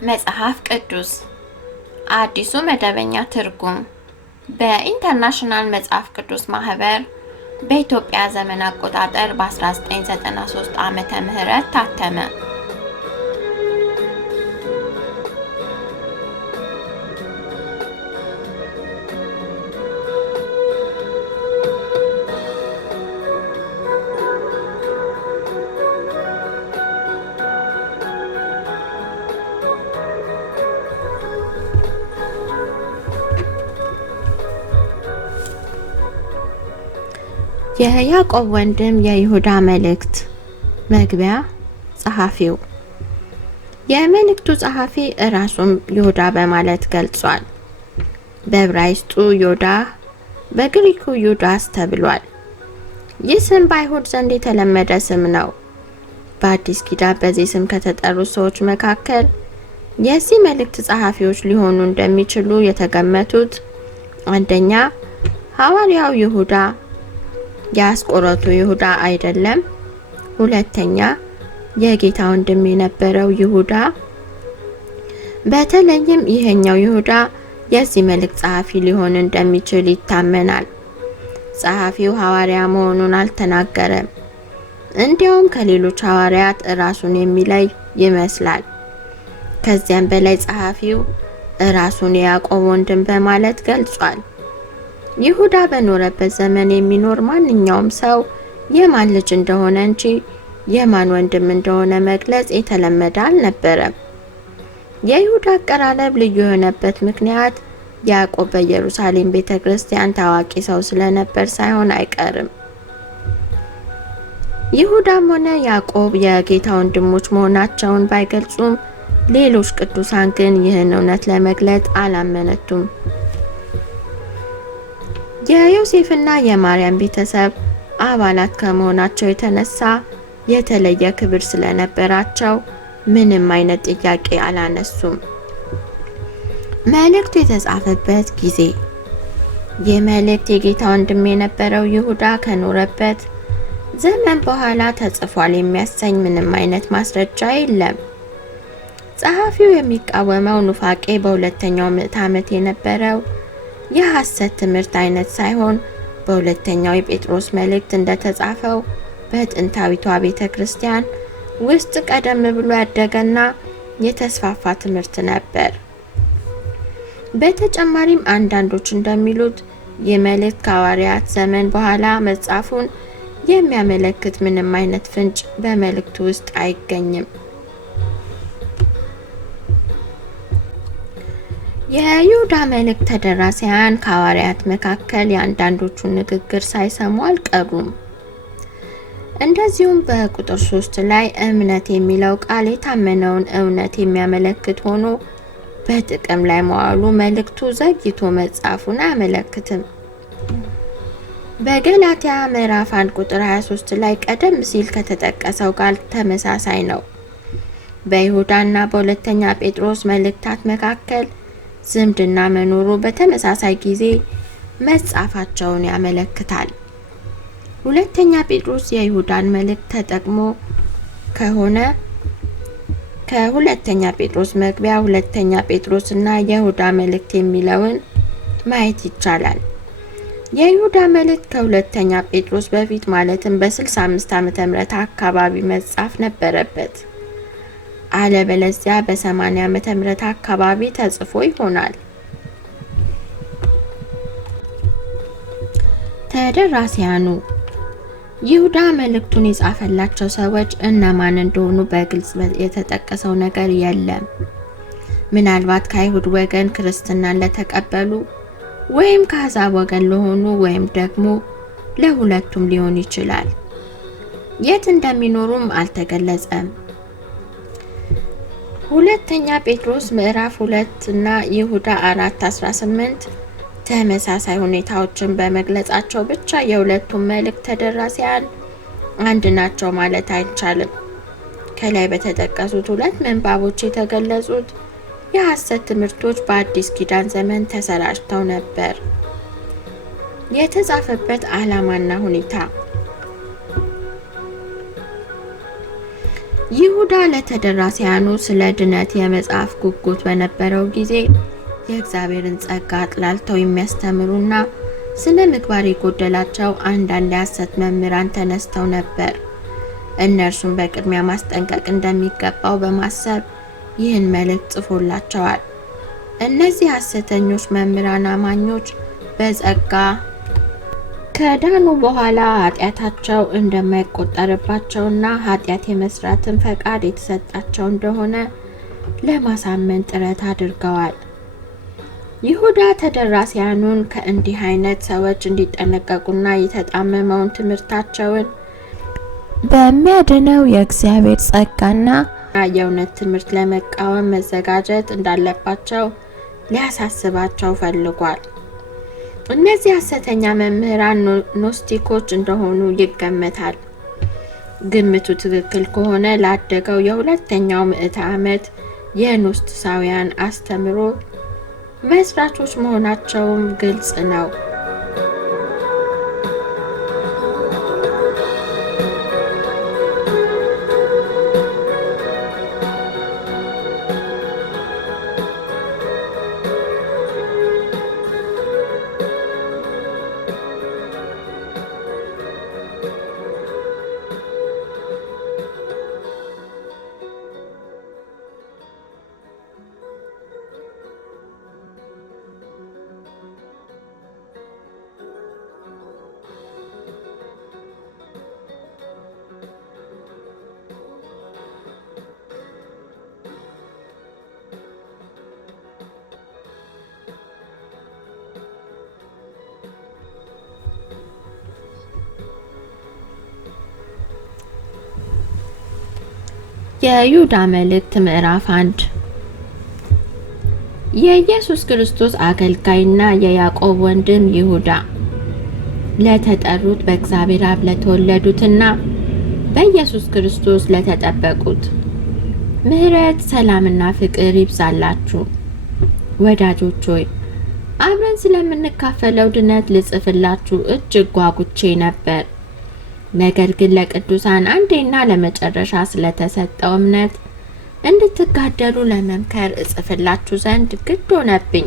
መጽሐፍ ቅዱስ አዲሱ መደበኛ ትርጉም በኢንተርናሽናል መጽሐፍ ቅዱስ ማህበር በኢትዮጵያ ዘመን አቆጣጠር በ1993 ዓመተ ምህረት ታተመ። የያዕቆብ ወንድም የይሁዳ መልእክት መግቢያ ጸሐፊው የመልእክቱ ጸሐፊ ራሱም ይሁዳ በማለት ገልጿል። በዕብራይስጡ ዮዳ በግሪኩ ዩዳስ ተብሏል። ይህ ስም በአይሁድ ዘንድ የተለመደ ስም ነው። በአዲስ ኪዳን በዚህ ስም ከተጠሩ ሰዎች መካከል የዚህ መልእክት ጸሐፊዎች ሊሆኑ እንደሚችሉ የተገመቱት አንደኛ ሐዋርያው ይሁዳ የአስቆሮቱ ይሁዳ አይደለም። ሁለተኛ የጌታ ወንድም የነበረው ይሁዳ። በተለይም ይሄኛው ይሁዳ የዚህ መልእክት ጸሐፊ ሊሆን እንደሚችል ይታመናል። ጸሐፊው ሐዋርያ መሆኑን አልተናገረም። እንዲያውም ከሌሎች ሐዋርያት ራሱን የሚለይ ይመስላል። ከዚያም በላይ ጸሐፊው ራሱን የያዕቆብ ወንድም በማለት ገልጿል። ይሁዳ በኖረበት ዘመን የሚኖር ማንኛውም ሰው የማን ልጅ እንደሆነ እንጂ የማን ወንድም እንደሆነ መግለጽ የተለመደ አልነበረም። የይሁዳ አቀራረብ ልዩ የሆነበት ምክንያት ያዕቆብ በኢየሩሳሌም ቤተክርስቲያን ታዋቂ ሰው ስለነበር ሳይሆን አይቀርም። ይሁዳም ሆነ ያዕቆብ የጌታ ወንድሞች መሆናቸውን ባይገልጹም ሌሎች ቅዱሳን ግን ይህን እውነት ለመግለጽ አላመነቱም። የዮሴፍና የማርያም ቤተሰብ አባላት ከመሆናቸው የተነሳ የተለየ ክብር ስለነበራቸው ምንም አይነት ጥያቄ አላነሱም። መልእክቱ የተጻፈበት ጊዜ የመልእክት የጌታ ወንድም የነበረው ይሁዳ ከኖረበት ዘመን በኋላ ተጽፏል የሚያሰኝ ምንም አይነት ማስረጃ የለም። ጸሐፊው የሚቃወመው ኑፋቄ በሁለተኛው ምዕተ ዓመት የነበረው የሐሰት ትምህርት አይነት ሳይሆን በሁለተኛው የጴጥሮስ መልእክት እንደተጻፈው በጥንታዊቷ ቤተክርስቲያን ውስጥ ቀደም ብሎ ያደገና የተስፋፋ ትምህርት ነበር። በተጨማሪም አንዳንዶች እንደሚሉት የመልእክት ከሐዋርያት ዘመን በኋላ መጻፉን የሚያመለክት ምንም አይነት ፍንጭ በመልእክቱ ውስጥ አይገኝም። የይሁዳ መልእክት ተደራሲያን ከሐዋርያት መካከል የአንዳንዶቹን ንግግር ሳይሰሙ አልቀሩም። እንደዚሁም በቁጥር 3 ላይ እምነት የሚለው ቃል የታመነውን እውነት የሚያመለክት ሆኖ በጥቅም ላይ መዋሉ መልእክቱ ዘግይቶ መጻፉን አያመለክትም። በገላትያ ምዕራፍ 1 ቁጥር 23 ላይ ቀደም ሲል ከተጠቀሰው ጋር ተመሳሳይ ነው። በይሁዳና በሁለተኛ ጴጥሮስ መልእክታት መካከል ዝምድና መኖሩ በተመሳሳይ ጊዜ መጻፋቸውን ያመለክታል። ሁለተኛ ጴጥሮስ የይሁዳን መልእክት ተጠቅሞ ከሆነ ከሁለተኛ ጴጥሮስ መግቢያ ሁለተኛ ጴጥሮስና የይሁዳ መልእክት የሚለውን ማየት ይቻላል። የይሁዳ መልእክት ከሁለተኛ ጴጥሮስ በፊት ማለትም በ65 ዓመተ ምህረት አካባቢ መጻፍ ነበረበት። አለበለዚያ በ80 ዓመተ ምህረት አካባቢ ተጽፎ ይሆናል። ተደራሲያኑ ይሁዳ መልእክቱን የጻፈላቸው ሰዎች እነማን እንደሆኑ በግልጽ የተጠቀሰው ነገር የለም። ምናልባት ከአይሁድ ወገን ክርስትናን ለተቀበሉ ወይም ከአሕዛብ ወገን ለሆኑ ወይም ደግሞ ለሁለቱም ሊሆን ይችላል። የት እንደሚኖሩም አልተገለጸም። ሁለተኛ ጴጥሮስ ምዕራፍ 2 እና ይሁዳ 4:18 ተመሳሳይ ሁኔታዎችን በመግለጻቸው ብቻ የሁለቱም መልእክት ተደራሲያን አንድ ናቸው ማለት አይቻልም። ከላይ በተጠቀሱት ሁለት ምንባቦች የተገለጹት የሐሰት ትምህርቶች በአዲስ ኪዳን ዘመን ተሰራጭተው ነበር። የተጻፈበት ዓላማና ሁኔታ ይሁዳ ለተደራሲያኑ ስለ ድነት የመጽሐፍ ጉጉት በነበረው ጊዜ የእግዚአብሔርን ጸጋ አጥላልተው የሚያስተምሩና ስነ ምግባር የጎደላቸው አንዳንድ የሐሰት መምህራን ተነስተው ነበር። እነርሱም በቅድሚያ ማስጠንቀቅ እንደሚገባው በማሰብ ይህን መልእክት ጽፎላቸዋል። እነዚህ ሐሰተኞች መምህራን አማኞች በጸጋ ከዳኑ በኋላ ኃጢአታቸው እንደማይቆጠርባቸውና ኃጢአት የመስራትን ፈቃድ የተሰጣቸው እንደሆነ ለማሳመን ጥረት አድርገዋል። ይሁዳ ተደራሲያኑን ከእንዲህ አይነት ሰዎች እንዲጠነቀቁና የተጣመመውን ትምህርታቸውን በሚያድነው የእግዚአብሔር ጸጋና የእውነት ትምህርት ለመቃወም መዘጋጀት እንዳለባቸው ሊያሳስባቸው ፈልጓል። እነዚህ ሐሰተኛ መምህራን ኖስቲኮች እንደሆኑ ይገመታል። ግምቱ ትክክል ከሆነ ላደገው የሁለተኛው ምዕተ ዓመት የኖስቲሳውያን አስተምሮ መስራቾች መሆናቸውም ግልጽ ነው። የይሁዳ መልእክት ምዕራፍ 1 የኢየሱስ ክርስቶስ አገልጋይና የያዕቆብ ወንድም ይሁዳ ለተጠሩት በእግዚአብሔር አብ ለተወለዱትና በኢየሱስ ክርስቶስ ለተጠበቁት ምሕረት፣ ሰላምና ፍቅር ይብዛላችሁ። ወዳጆች ሆይ አብረን ስለምንካፈለው ድነት ልጽፍላችሁ እጅግ ጓጉቼ ነበር። ነገር ግን ለቅዱሳን አንዴና ለመጨረሻ ስለተሰጠው እምነት እንድትጋደሉ ለመምከር እጽፍላችሁ ዘንድ ግድ ሆነብኝ።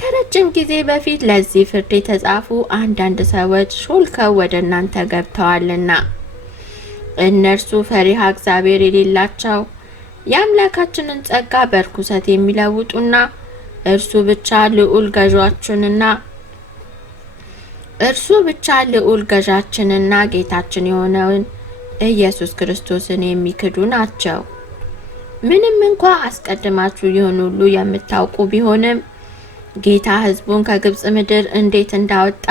ከረጅም ጊዜ በፊት ለዚህ ፍርድ የተጻፉ አንዳንድ ሰዎች ሾልከው ወደ እናንተ ገብተዋልና እነርሱ ፈሪሃ እግዚአብሔር የሌላቸው የአምላካችንን ጸጋ በርኩሰት የሚለውጡና እርሱ ብቻ ልዑል ገዣችንና ጌታችን የሆነውን ኢየሱስ ክርስቶስን የሚክዱ ናቸው። ምንም እንኳ አስቀድማችሁ ይህን ሁሉ የምታውቁ ቢሆንም ጌታ ሕዝቡን ከግብጽ ምድር እንዴት እንዳወጣ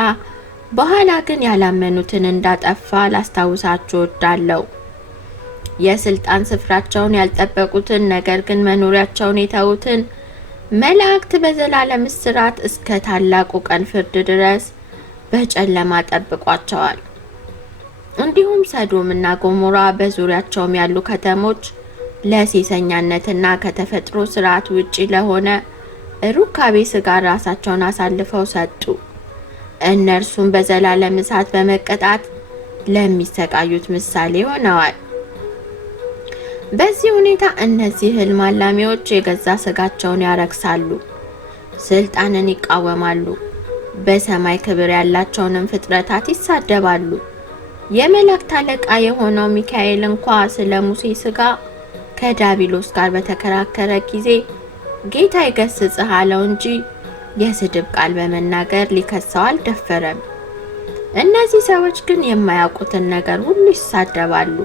በኋላ ግን ያላመኑትን እንዳጠፋ ላስታውሳችሁ እወዳለሁ። የስልጣን ስፍራቸውን ያልጠበቁትን ነገር ግን መኖሪያቸውን የተዉትን መላእክት በዘላለም እስራት እስከ ታላቁ ቀን ፍርድ ድረስ በጨለማ ጠብቋቸዋል። እንዲሁም ሰዶምና ገሞራ በዙሪያቸውም ያሉ ከተሞች ለሴሰኛነትና ከተፈጥሮ ስርዓት ውጪ ለሆነ ሩካቤ ስጋ ራሳቸውን አሳልፈው ሰጡ። እነርሱም በዘላለም እሳት በመቀጣት ለሚሰቃዩት ምሳሌ ሆነዋል። በዚህ ሁኔታ እነዚህ ህልም አላሚዎች የገዛ ስጋቸውን ያረክሳሉ፣ ስልጣንን ይቃወማሉ፣ በሰማይ ክብር ያላቸውንም ፍጥረታት ይሳደባሉ። የመላእክት አለቃ የሆነው ሚካኤል እንኳ ስለ ሙሴ ስጋ ከዳቢሎስ ጋር በተከራከረ ጊዜ ጌታ ይገስጽህ አለው እንጂ የስድብ ቃል በመናገር ሊከሰው አልደፈረም። እነዚህ ሰዎች ግን የማያውቁትን ነገር ሁሉ ይሳደባሉ።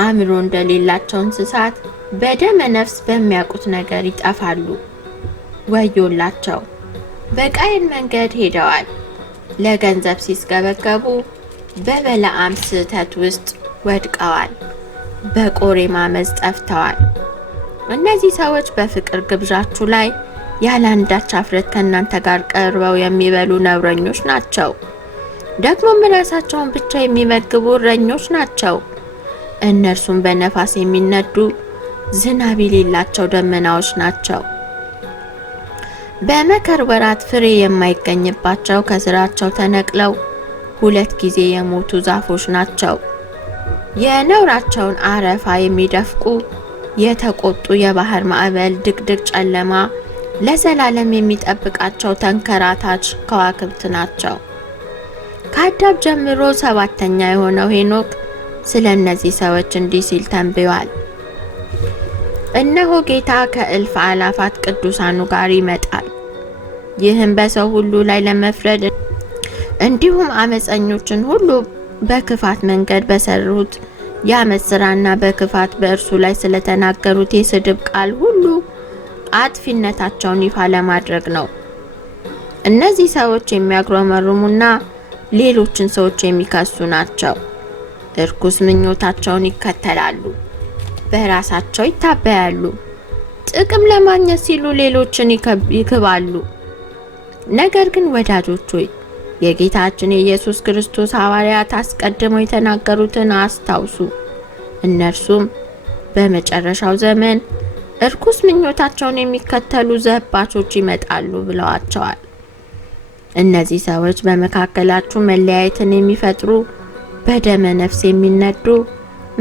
አእምሮ እንደሌላቸው እንስሳት በደመ ነፍስ በሚያውቁት ነገር ይጠፋሉ። ወዮላቸው! በቃየን መንገድ ሄደዋል። ለገንዘብ ሲስገበገቡ በበለዓም ስህተት ውስጥ ወድቀዋል። በቆሬ ማመፅ ጠፍተዋል። እነዚህ ሰዎች በፍቅር ግብዣችሁ ላይ ያለ አንዳች አፍረት ከእናንተ ጋር ቀርበው የሚበሉ ነውረኞች ናቸው። ደግሞም ራሳቸውን ብቻ የሚመግቡ እረኞች ናቸው። እነርሱም በነፋስ የሚነዱ ዝናብ የሌላቸው ደመናዎች ናቸው። በመከር ወራት ፍሬ የማይገኝባቸው ከስራቸው ተነቅለው 2 ጊዜ የሞቱ ዛፎች ናቸው። የነውራቸውን አረፋ የሚደፍቁ የተቆጡ የባህር ማዕበል ድቅድቅ ጨለማ ለዘላለም የሚጠብቃቸው ተንከራታች ከዋክብት ናቸው። ከአዳም ጀምሮ ሰባተኛ የሆነው ሄኖክ ስለ እነዚህ ሰዎች እንዲህ ሲል ተንብዮአል። እነሆ ጌታ ከእልፍ አላፋት ቅዱሳኑ ጋር ይመጣል፣ ይህም በሰው ሁሉ ላይ ለመፍረድ እንዲሁም አመፀኞችን ሁሉ በክፋት መንገድ በሰሩት የአመፅ ስራና በክፋት በእርሱ ላይ ስለተናገሩት የስድብ ቃል ሁሉ አጥፊነታቸውን ይፋ ለማድረግ ነው። እነዚህ ሰዎች የሚያጉረመርሙና ሌሎችን ሰዎች የሚከሱ ናቸው። እርኩስ ምኞታቸውን ይከተላሉ፣ በራሳቸው ይታበያሉ፣ ጥቅም ለማግኘት ሲሉ ሌሎችን ይክባሉ። ነገር ግን ወዳጆች ሆይ የጌታችን የኢየሱስ ክርስቶስ ሐዋርያት አስቀድመው የተናገሩትን አስታውሱ። እነርሱም በመጨረሻው ዘመን እርኩስ ምኞታቸውን የሚከተሉ ዘባቾች ይመጣሉ ብለዋቸዋል። እነዚህ ሰዎች በመካከላችሁ መለያየትን የሚፈጥሩ፣ በደመ ነፍስ የሚነዱ፣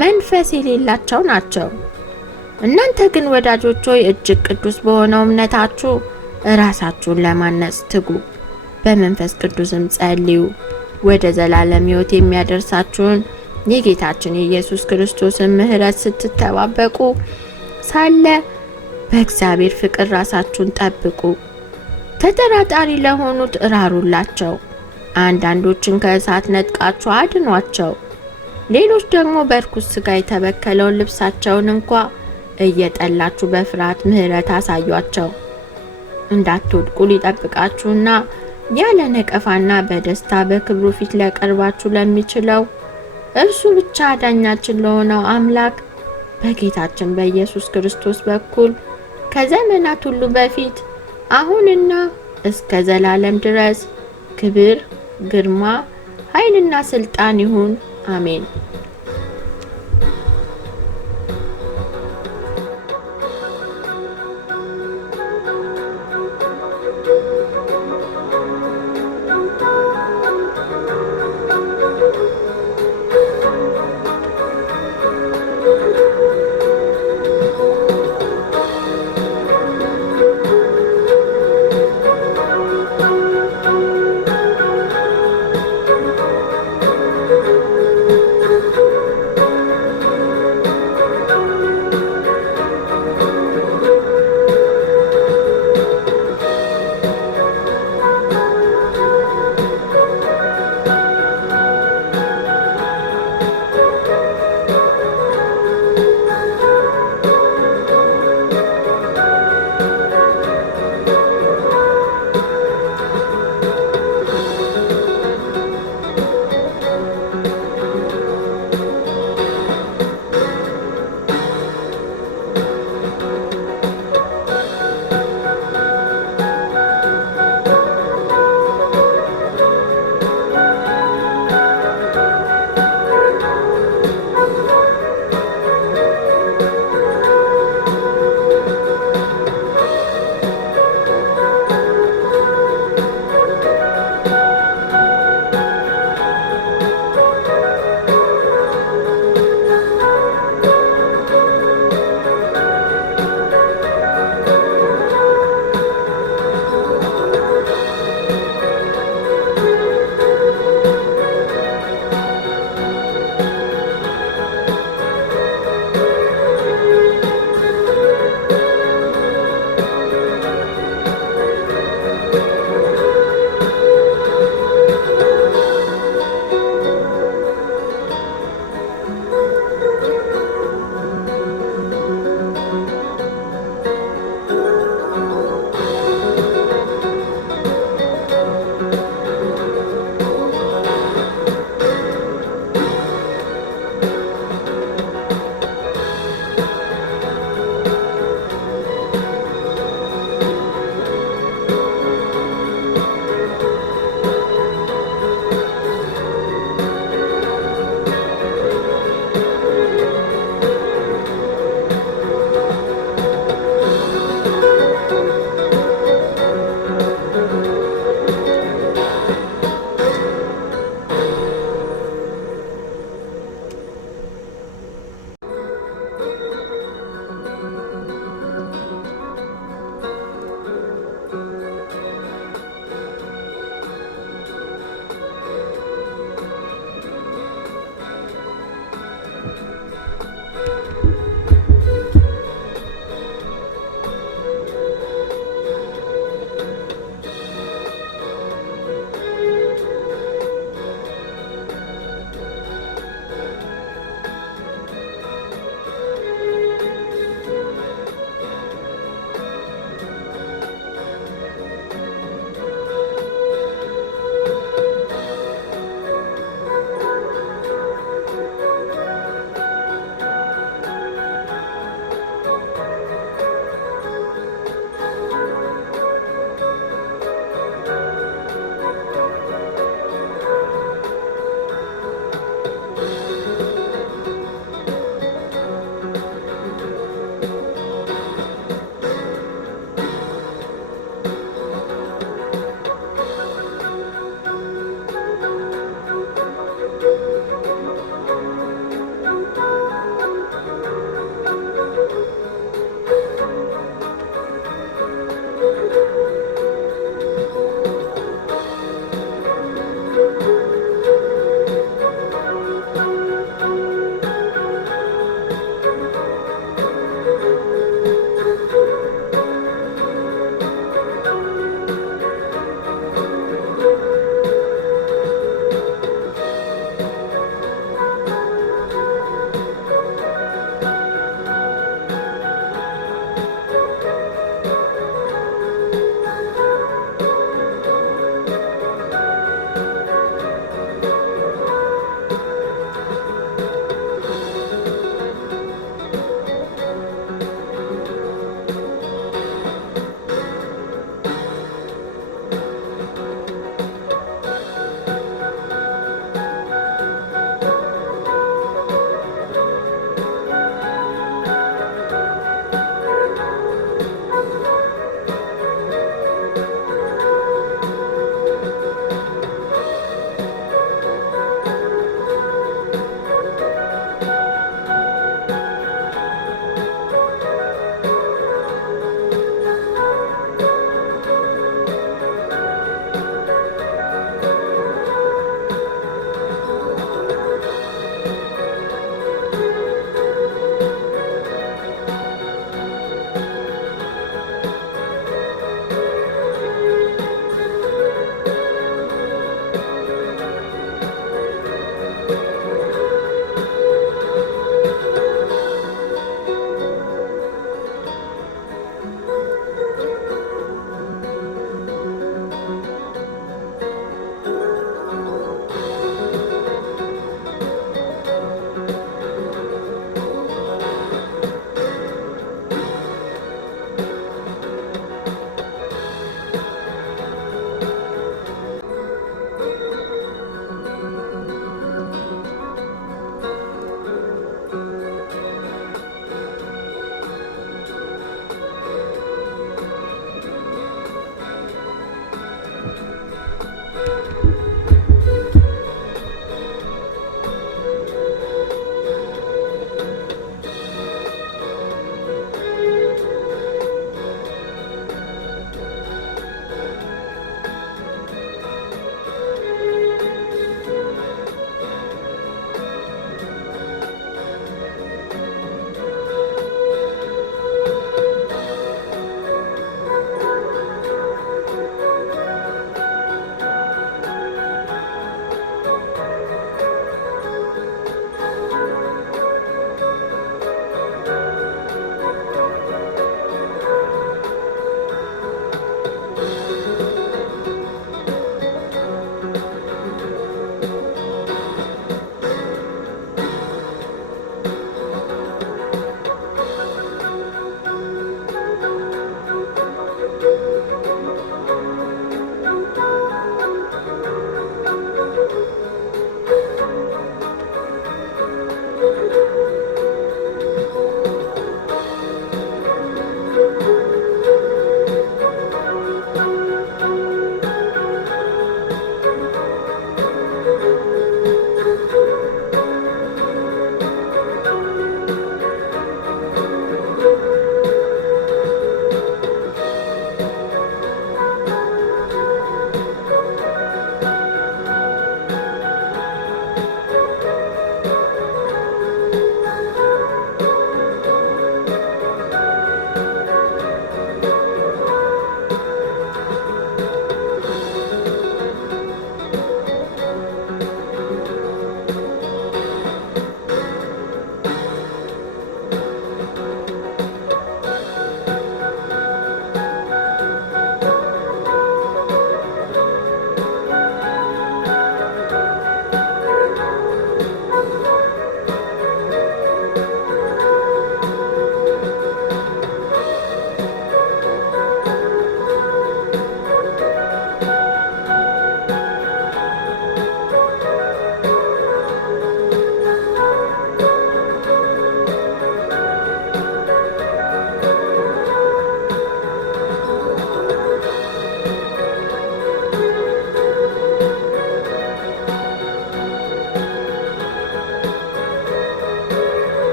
መንፈስ የሌላቸው ናቸው። እናንተ ግን ወዳጆች ሆይ እጅግ ቅዱስ በሆነው እምነታችሁ ራሳችሁን ለማነጽ ትጉ፣ በመንፈስ ቅዱስም ጸልዩ። ወደ ዘላለም ሕይወት የሚያደርሳችሁን የጌታችን የኢየሱስ ክርስቶስን ምሕረት ስትጠባበቁ ሳለ በእግዚአብሔር ፍቅር ራሳችሁን ጠብቁ። ተጠራጣሪ ለሆኑት እራሩላቸው። አንዳንዶችን ከእሳት ነጥቃችሁ አድኗቸው። ሌሎች ደግሞ በርኩስ ሥጋ የተበከለውን ልብሳቸውን እንኳ እየጠላችሁ በፍርሃት ምሕረት አሳዩአቸው። እንዳትወድቁ ሊጠብቃችሁና ያለ ነቀፋና በደስታ በክብሩ ፊት ሊያቀርባችሁ ለሚችለው እርሱ ብቻ አዳኛችን ለሆነው አምላክ በጌታችን በኢየሱስ ክርስቶስ በኩል ከዘመናት ሁሉ በፊት አሁንና እስከ ዘላለም ድረስ ክብር፣ ግርማ፣ ኃይልና ስልጣን ይሁን። አሜን።